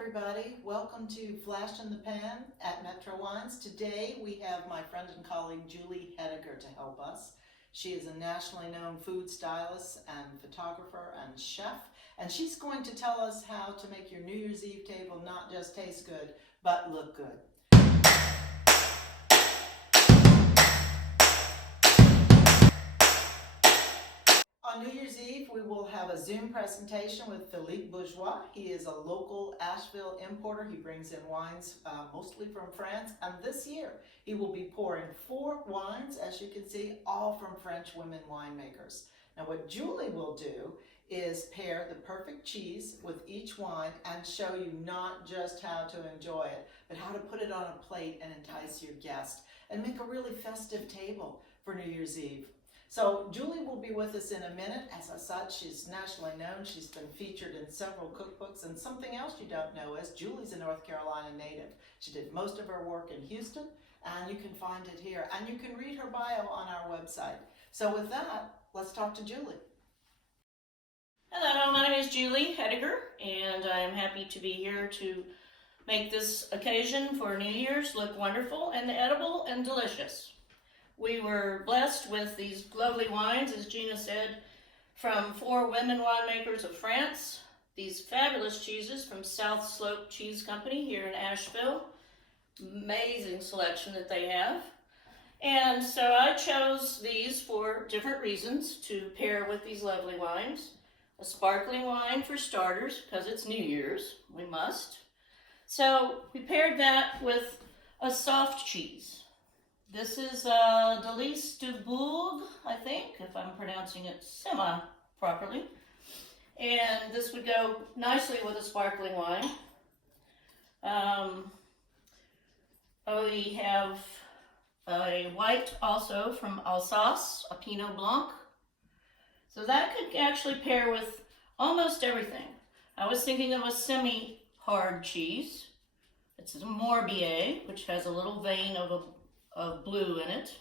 everybody. Welcome to Flash in the Pan at Metro Wines. Today we have my friend and colleague Julie Hettiger to help us. She is a nationally known food stylist and photographer and chef, and she's going to tell us how to make your New Year's Eve table not just taste good, but look good. On New Year's Eve, we will have a Zoom presentation with Philippe Bourgeois. He is a local Asheville importer. He brings in wines mostly from France. And this year, he will be pouring 4 wines, as you can see, all from French women winemakers. Now, what Julie will do is pair the perfect cheese with each wine and show you not just how to enjoy it, but how to put it on a plate and entice your guest and make a really festive table for New Year's Eve. So Julie will be with us in a minute. As I said, she's nationally known. She's been featured in several cookbooks. And something else you don't know is Julie's a North Carolina native. She did most of her work in Houston, and you can find it here. And you can read her bio on our website. So with that, let's talk to Julie. Hello, my name is Julie Hettiger, and I am happy to be here to make this occasion for New Year's look wonderful and edible and delicious. We were blessed with these lovely wines, as Gina said, from 4 women winemakers of France. These fabulous cheeses from South Slope Cheese Company here in Asheville. Amazing selection that they have. And so I chose these for different reasons to pair with these lovely wines. A sparkling wine for starters, because it's New Year's, we must. So we paired that with a soft cheese. This is Delice de Bourg, I think, if I'm pronouncing it semi-properly. And this would go nicely with a sparkling wine. We have a white also from Alsace, a Pinot Blanc. So that could actually pair with almost everything. I was thinking of a semi-hard cheese. It's a Morbier, which has a little vein of blue in it.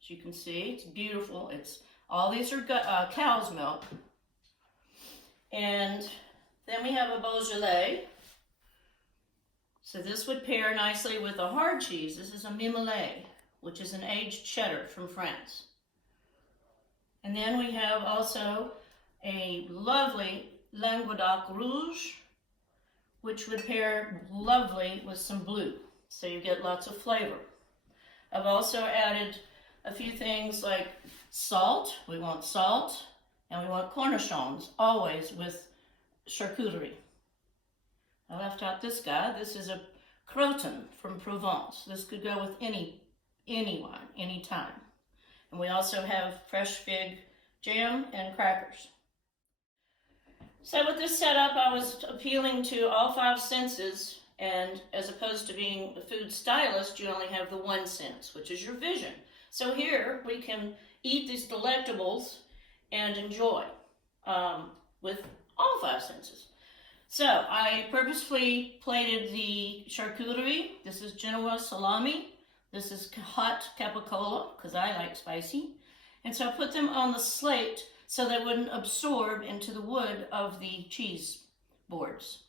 As you can see, it's beautiful. All these are cow's milk. And then we have a Beaujolais. So this would pair nicely with a hard cheese. This is a Mimolais, which is an aged cheddar from France. And then we have also a lovely Languedoc Rouge, which would pair lovely with some blue. So you get lots of flavor. I've also added a few things like salt. We want salt, and we want cornichons, always with charcuterie. I left out this guy. This is a croton from Provence. This could go with any wine, any time. And we also have fresh fig jam and crackers. So with this setup, I was appealing to all 5 senses. And as opposed to being a food stylist, you only have the 1 sense, which is your vision. So here we can eat these delectables and enjoy with all 5 senses. So I purposefully plated the charcuterie. This is Genoa salami. This is hot capicola, because I like spicy. And so I put them on the slate so they wouldn't absorb into the wood of the cheese boards.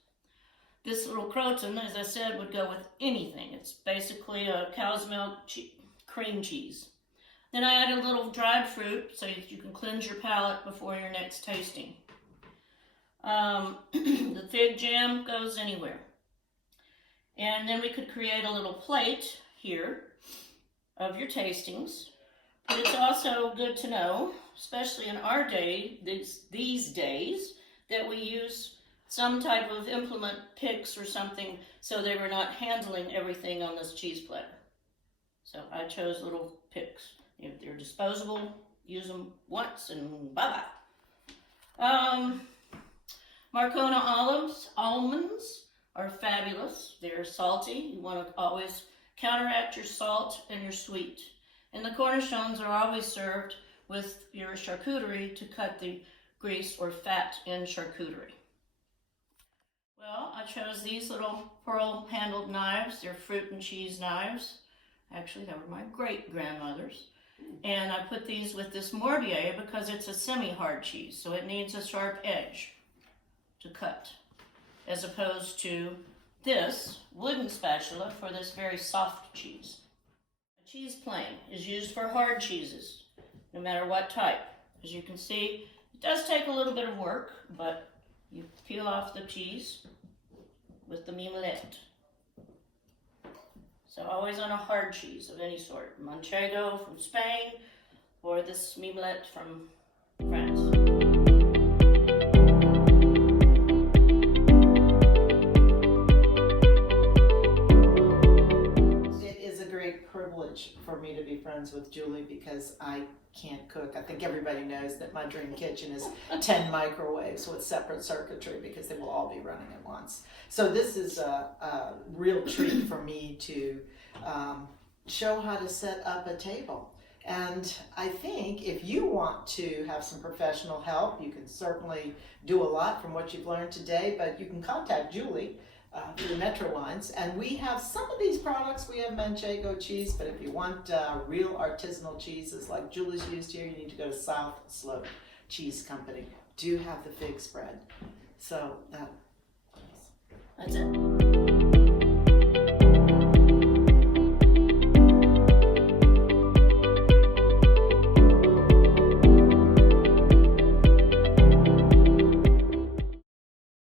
This little croton, as I said, would go with anything. It's basically a cow's milk cream cheese. Then I added a little dried fruit so you can cleanse your palate before your next tasting. The fig jam goes anywhere. And then we could create a little plate here of your tastings. But it's also good to know, especially in our day, these days, that we use some type of implement picks or something so they were not handling everything on this cheese platter. So I chose little picks. If they're disposable, use them once and bye-bye. Marcona almonds are fabulous. They're salty. You want to always counteract your salt and your sweet. And the cornichons are always served with your charcuterie to cut the grease or fat in charcuterie. Well, I chose these little pearl-handled knives. They're fruit and cheese knives. Actually, they were my great-grandmother's. And I put these with this Morbier because it's a semi-hard cheese, so it needs a sharp edge to cut. as opposed to this wooden spatula for this very soft cheese. A cheese plane is used for hard cheeses, no matter what type. As you can see, it does take a little bit of work, but you peel off the cheese with the mimolette. So always on a hard cheese of any sort, Manchego from Spain, or this mimolette from France. It is a great privilege for me to be friends with Julie because I can't cook. I think everybody knows that my dream kitchen is 10 microwaves with separate circuitry because they will all be running at once. So this is a real treat for me to show how to set up a table. And I think if you want to have some professional help, you can certainly do a lot from what you've learned today, but you can contact Julie through the Metro lines. And we have some of these products. We have Manchego cheese, but if you want real artisanal cheeses like Julie's used here, you need to go to South Slope Cheese Company. Do have the fig spread. So That's it.